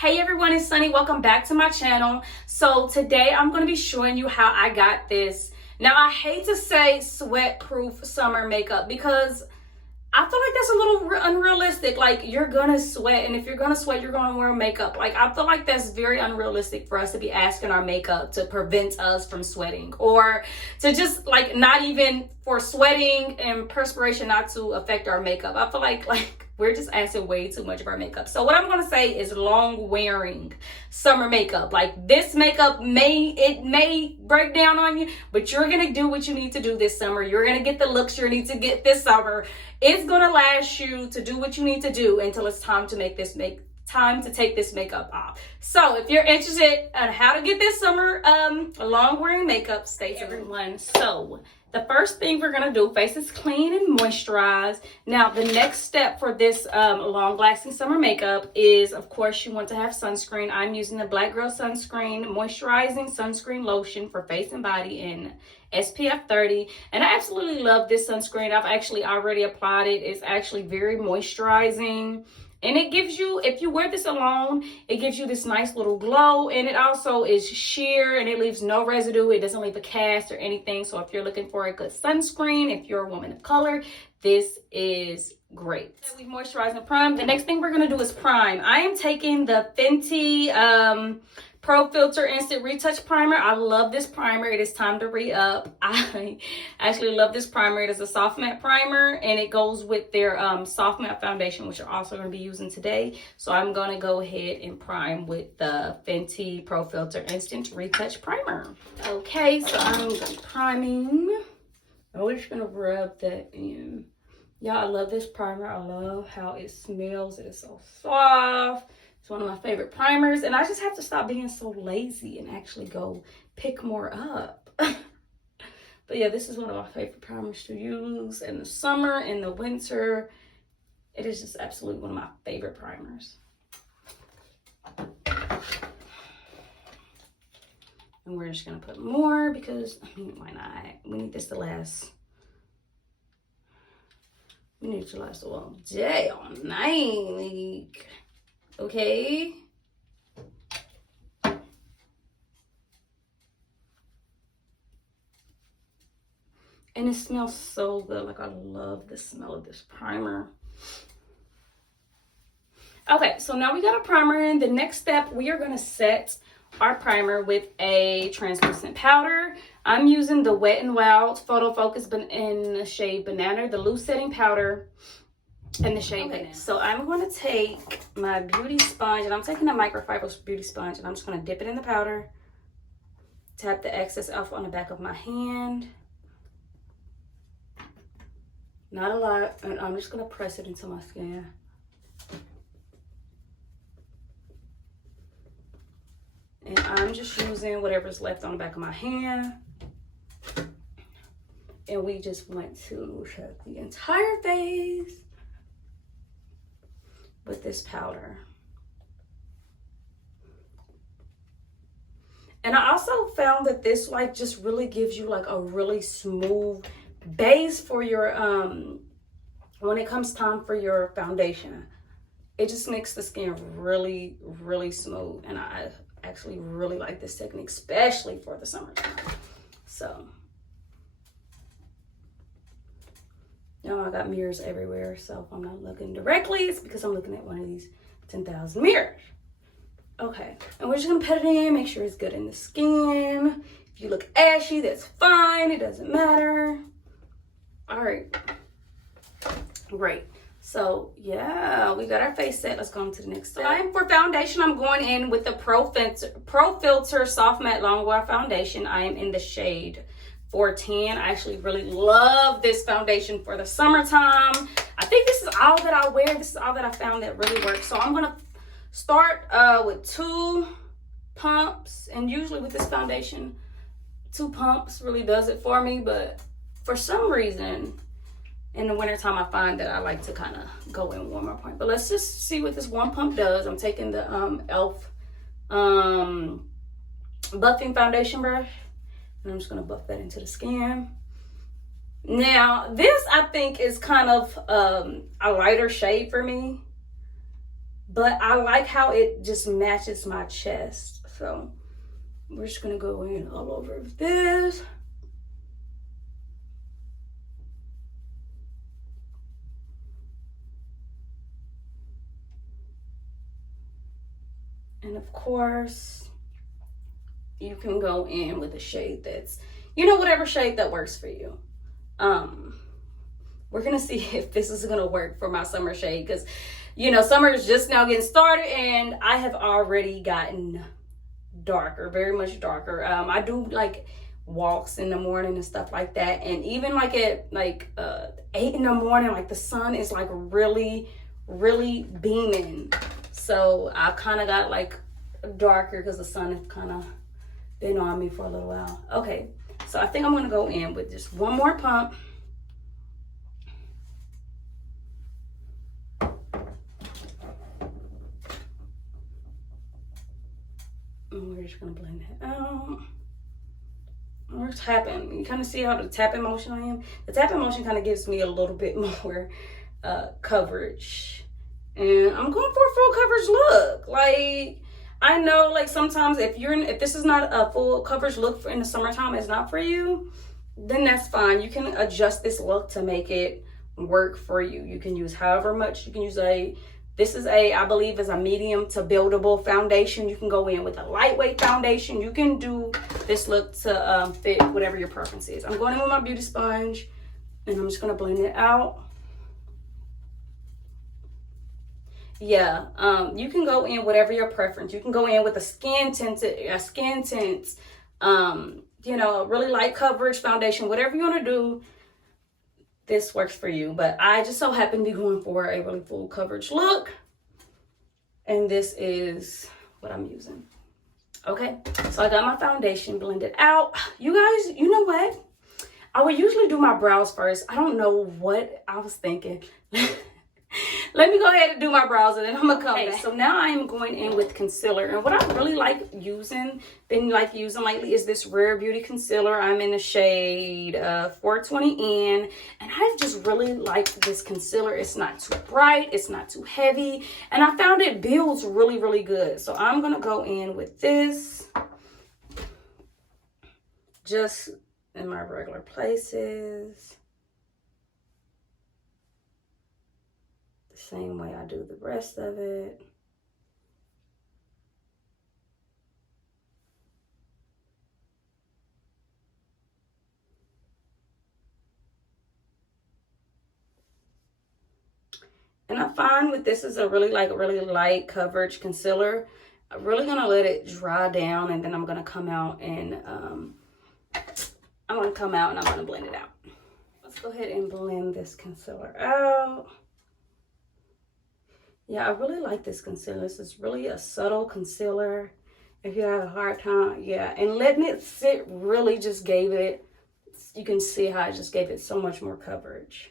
Hey everyone, it's Sunny. Welcome back to my channel. So today I'm going to be showing you how I got this. Now I hate to say sweat-proof summer makeup because I feel like that's a little unrealistic. Like, you're gonna sweat, and if you're gonna sweat, you're gonna wear makeup. Like, I feel like that's very unrealistic for us to be asking our makeup to prevent us from sweating, or to just like not even for sweating and perspiration not to affect our makeup. I feel like we're just asking way too much of our makeup. So what I'm gonna say is long wearing summer makeup. Like, this makeup may break down on you, but you're gonna do what you need to do this summer. You're gonna get the looks you need to get this summer. It's gonna last you to do what you need to do until it's time to take this makeup off. So if you're interested in how to get this summer long wearing makeup, stay tuned. Everyone, so the first thing we're gonna do, face is clean and moisturize. Now the next step for this long lasting summer makeup is, of course, you want to have sunscreen. I'm using the Black Girl Sunscreen moisturizing sunscreen lotion for face and body in SPF 30, and I absolutely love this sunscreen. I've actually already applied it. It's actually very moisturizing, and it gives you, if you wear this alone, it gives you this nice little glow, and it also is sheer and it leaves no residue. It doesn't leave a cast or anything. So if you're looking for a good sunscreen, if you're a woman of color, this is great. We moisturize and prime. The next thing we're going to do is prime. I am taking the Fenty Pro Filter Instant Retouch Primer. I love this primer. It is time to re-up. I actually love this primer. It is a soft matte primer, and it goes with their soft matte foundation, which I'm also going to be using today. So I'm going to go ahead and prime with the Fenty Pro Filter Instant Retouch Primer. Okay, so I'm priming. I'm just going to rub that in. Y'all, I love this primer. I love how it smells. It is so soft. It's one of my favorite primers, and I just have to stop being so lazy and actually go pick more up. But yeah, this is one of my favorite primers to use in the summer, in the winter. It is just absolutely one of my favorite primers. And we're just gonna put more because, I mean, why not? We need this to last. We need it to last all day, all night. Like, okay. And it smells so good. Like, I love the smell of this primer. Okay, so now we got a primer in. The next step, we are going to set our primer with a translucent powder. I'm using the Wet n Wild Photo Focus in the shade Banana, the loose setting powder. And the shade Banana. So I'm going to take my beauty sponge, and I'm taking a microfiber beauty sponge, and I'm just going to dip it in the powder. Tap the excess off on the back of my hand. Not a lot, and I'm just going to press it into my skin. And I'm just using whatever's left on the back of my hand. And we just want to set the entire face with this powder. And I also found that this like just really gives you like a really smooth base for your when it comes time for your foundation. It just makes the skin really, really smooth, and I actually really like this technique, especially for the summertime. So now I got mirrors everywhere, so if I'm not looking directly, it's because I'm looking at one of these 10,000 mirrors. Okay, and we're just gonna put it in, make sure it's good in the skin. If you look ashy, that's fine, it doesn't matter. All right, great. So yeah, we got our face set. Let's go on to the next step. For foundation, I'm going in with the Pro Filter Soft Matte Long Wear Foundation. I am in the shade 410. I actually really love this foundation for the summertime. I think this is all that I wear. This is all that I found that really works. So I'm gonna start with 2 pumps, and usually with this foundation, 2 pumps really does it for me. But for some reason, in the wintertime, I find that I like to kind of go in one more point. But let's just see what this 1 pump does. I'm taking the e.l.f. buffing foundation brush, and I'm just going to buff that into the skin. Now, this I think is kind of a lighter shade for me. but I like how it just matches my chest. So we're just gonna go in all over this. And of course, you can go in with a shade that's, you know, whatever shade that works for you. We're gonna see if this is gonna work for my summer shade, because, you know, summer is just now getting started and I have already gotten darker, very much darker. I do like walks in the morning and stuff like that, and even like at like 8 in the morning, like the sun is like really beaming, so I kind of got like darker because the sun has kind of been on me for a little while. Okay, so I think I'm gonna go in with just one more pump. And we're just gonna blend it out. We're tapping. You kind of see how the tapping motion I am? The tapping motion kind of gives me a little bit more coverage. And I'm going for a full coverage look. Like, I know, like, sometimes if this is not a full coverage look in the summertime, it's not for you, then that's fine. You can adjust this look to make it work for you. You can use however much. You can use this is I believe is a medium to buildable foundation. You can go in with a lightweight foundation. You can do this look to fit whatever your preference is. I'm going in with my beauty sponge and I'm just gonna blend it out. Yeah, you can go in whatever your preference. You can go in with a skin tint, you know, a really light coverage foundation, whatever you want to do. This works for you, but I just so happen to be going for a really full coverage look, and this is what I'm using. Okay, so I got my foundation blended out. You guys, you know what? I would usually do my brows first. I don't know what I was thinking. Let me go ahead and do my brows and then I'm gonna come back. So now I am going in with concealer, and what I really been using lately is this Rare Beauty concealer. I'm in the shade 420N, and I just really like this concealer. It's not too bright, it's not too heavy, and I found it builds really good. So I'm gonna go in with this just in my regular places, same way I do the rest of it. And I find with this is a really light coverage concealer. I'm really gonna let it dry down, and then I'm gonna come out and I'm gonna blend it out. Let's go ahead and blend this concealer out. Yeah, I really like this concealer. This is really a subtle concealer. If you have a hard time, yeah. And letting it sit really just gave it, you can see how it just gave it so much more coverage.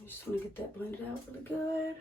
I just want to get that blended out really good.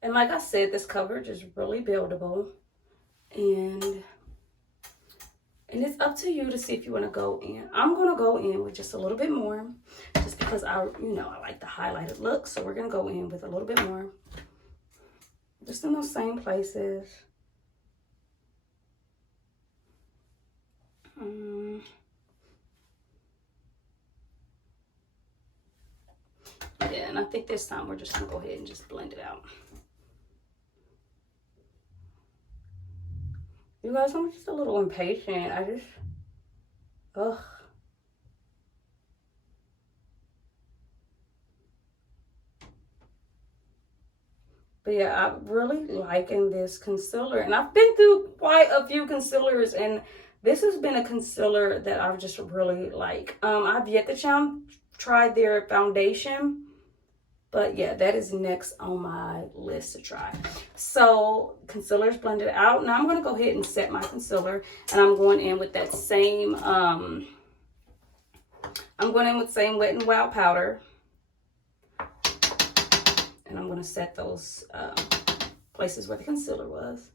And like I said, this coverage is really buildable, and it's up to you to see if you want to go in. I'm going to go in with just a little bit more, just because I like the highlighted look. So we're going to go in with a little bit more, just in those same places. Yeah, and I think this time we're just going to go ahead and just blend it out. You guys, I'm just a little impatient. Ugh. But yeah, I'm really liking this concealer. And I've been through quite a few concealers, and this has been a concealer that I've just really like. I've yet to try their foundation. But yeah, that is next on my list to try. So concealer is blended out. Now I'm going to go ahead and set my concealer. And I'm going in with that same I'm going in with the same Wet n Wild powder. And I'm going to set those places where the concealer was.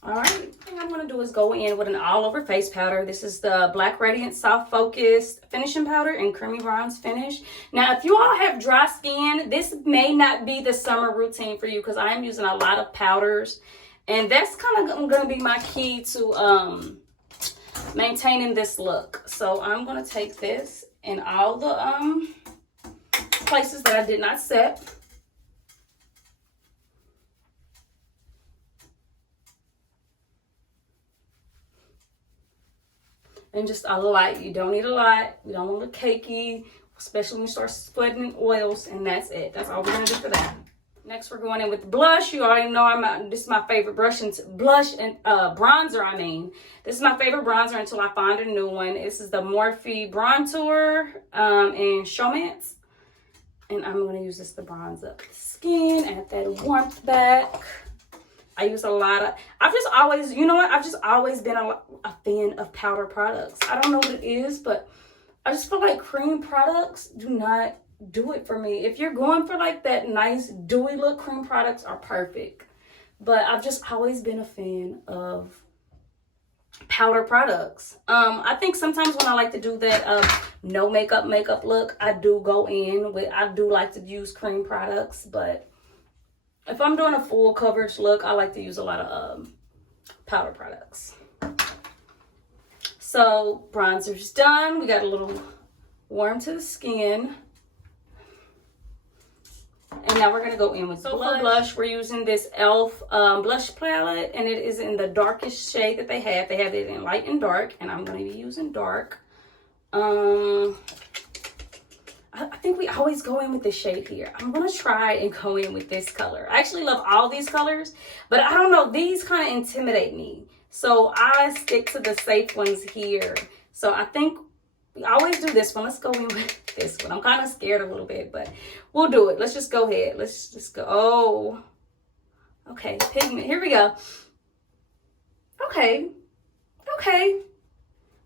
All right, thing I'm going to do is go in with an all-over face powder. This is the Black Radiant Soft Focused Finishing Powder in Creamy Bronze Finish. Now, if you all have dry skin, this may not be the summer routine for you because I am using a lot of powders. And that's kind of going to be my key to maintaining this look. So I'm going to take this in all the places that I did not set. And just a light. You don't need a lot. You don't want to look cakey, especially when you start sweating oils, and that's it. That's all we're going to do for that. Next, we're going in with blush. You already know this is my favorite blush and bronzer, I mean. This is my favorite bronzer until I find a new one. This is the Morphe Bronzer in Showmance. And I'm going to use this to bronze up the skin, add that warmth back. I use a lot of, I've just always, you know what? I've just always been a fan of powder products. I don't know what it is, but I just feel like cream products do not do it for me. If you're going for like that nice dewy look, cream products are perfect. But I've just always been a fan of powder products. I think sometimes when I like to do that no makeup look, I do go in with, I do like to use cream products, but if I'm doing a full coverage look, I like to use a lot of powder products. So bronzer's done. We got a little warm to the skin. And now we're going to go in with blush. For blush, we're using this e.l.f. Blush palette. And it is in the darkest shade that they have. They have it in light and dark. And I'm going to be using dark. I think we always go in with this shade here. I'm going to try and go in with this color. I actually love all these colors, but I don't know. These kind of intimidate me. So I stick to the safe ones here. So I think we always do this one. Let's go in with this one. I'm kind of scared a little bit, but we'll do it. Let's just go ahead. Let's just go. Oh, okay. Pigment. Here we go. Okay. Okay.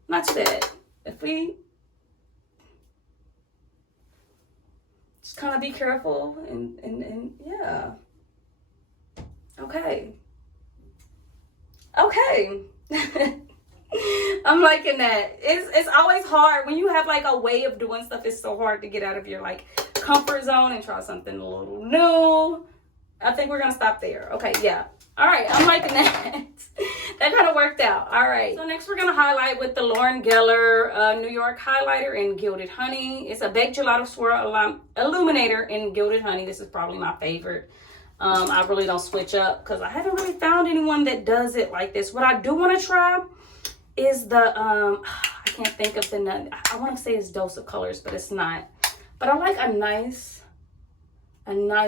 Not too bad. If we just kind of be careful and yeah. Okay. Okay. I'm liking that. It's always hard when you have like a way of doing stuff. It's so hard to get out of your like comfort zone and try something a little new. I think we're gonna stop there. Okay, yeah. All right, I'm liking that. That kind of worked out. All right. So next we're gonna highlight with the Lauren Geller New York highlighter in Gilded Honey. It's a Baked Gelato Swirl Illuminator in Gilded Honey. This is probably my favorite. I really don't switch up because I haven't really found anyone that does it like this. What I do want to try is the I can't think of the, I want to say it's Dose of Colors, but it's not. But I like a nice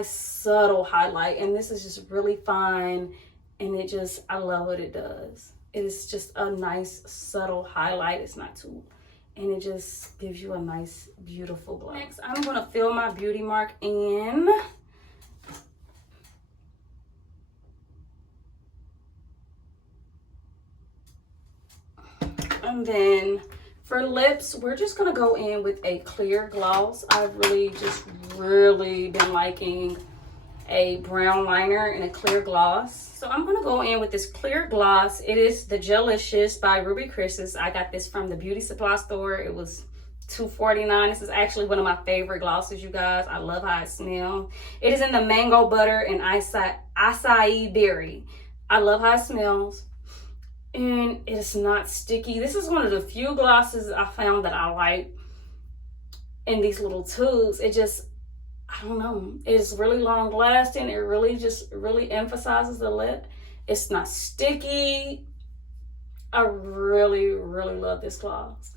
subtle highlight, and this is just really fine, and it just, I love what it does. It is just a nice subtle highlight. It's not too, and it just gives you a nice beautiful glow. Next, I'm going to fill my Beauty Mark in. And then for lips, we're just going to go in with a clear gloss. I've really been liking a brown liner and a clear gloss. So I'm going to go in with this clear gloss. It is the Gelicious by Ruby Chris. I got this from the beauty supply store. It was $2.49. This is actually one of my favorite glosses, you guys. I love how it smells. It is in the mango butter and acai berry. I love how it smells. And it's not sticky. This is one of the few glosses I found that I like in these little tubes. It just, I don't know. It's really long lasting. It really emphasizes the lip. It's not sticky. I really love this gloss.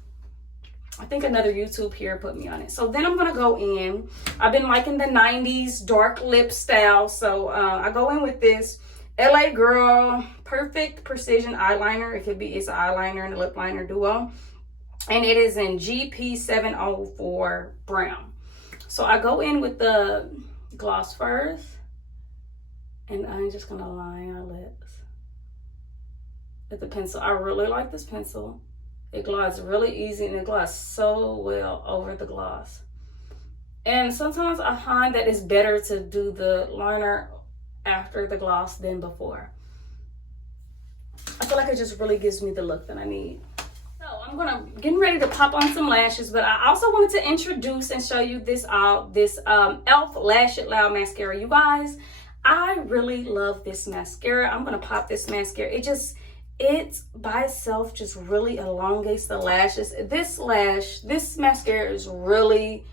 I think another YouTube here put me on it. So then I'm going to go in. I've been liking the 90s dark lip style. So I go in with this. LA Girl Perfect Precision Eyeliner. It's an eyeliner and a lip liner duo. And it is in GP704 Brown. So I go in with the gloss first. And I'm just going to line our lips with the pencil. I really like this pencil. It glides really easy and it glides so well over the gloss. And sometimes I find that it's better to do the liner after the gloss than before. I feel like it just really gives me the look that I need. So I'm getting ready to pop on some lashes, but I also wanted to introduce and show you this e.l.f. Lash It Loud mascara. You guys, I really love this mascara. I'm gonna pop this mascara. It by itself just really elongates the lashes. This mascara is really,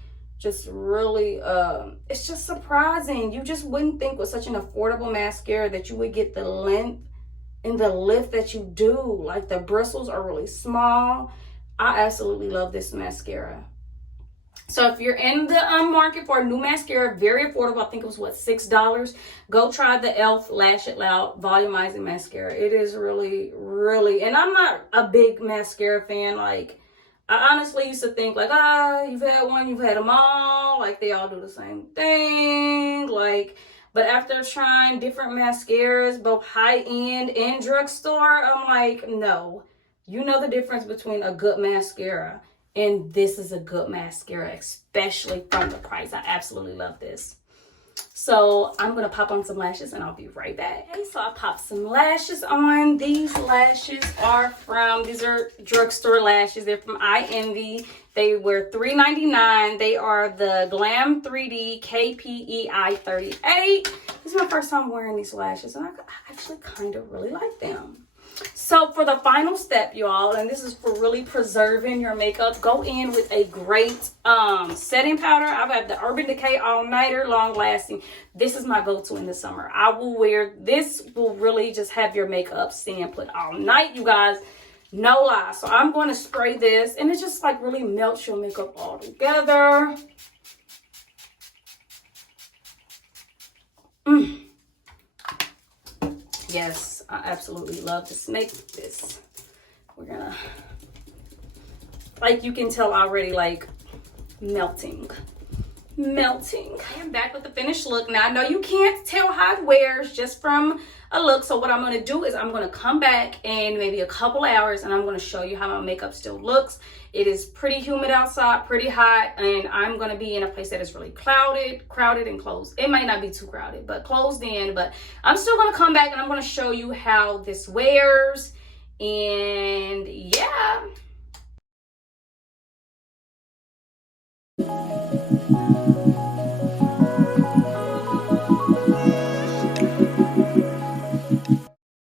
it's just surprising. You just wouldn't think with such an affordable mascara that you would get the length and the lift that you do. Like the bristles are really small. I absolutely love this mascara. So if you're in the market for a new mascara, very affordable, I think it was what, $6, go try the e.l.f. Lash It Loud Volumizing Mascara. It is really, and I'm not a big mascara fan. Like, I honestly used to think like, you've had one, you've had them all, like they all do the same thing. Like, but after trying different mascaras, both high-end and drugstore, I'm like, no, you know the difference between a good mascara. And this is a good mascara, especially from the price. I absolutely love this. So I'm going to pop on some lashes and I'll be right back. Okay, so I popped some lashes on. These lashes these are drugstore lashes. They're from iEnvy. They were $3.99. They are the Glam 3D KPEI 38. This is my first time wearing these lashes and I actually kind of really like them. So for the final step, y'all, and this is for really preserving your makeup, go in with a great setting powder. I've had the Urban Decay All Nighter Long Lasting. This is my go-to in the summer. I will wear this, will really just have your makeup staying put all night, you guys. No lie. So I'm going to spray this and it just like really melts your makeup all together. Yes, I absolutely love to make this. We're gonna, like you can tell already, like melting. I am back with the finished look. Now I know you can't tell how it wears just from a look. So what I'm gonna do is I'm gonna come back in maybe a couple hours and I'm gonna show you how my makeup still looks. It is pretty humid outside, pretty hot, and I'm gonna be in a place that is really crowded and closed. It might not be too crowded, but closed in. But I'm still gonna come back and I'm gonna show you how this wears. And yeah.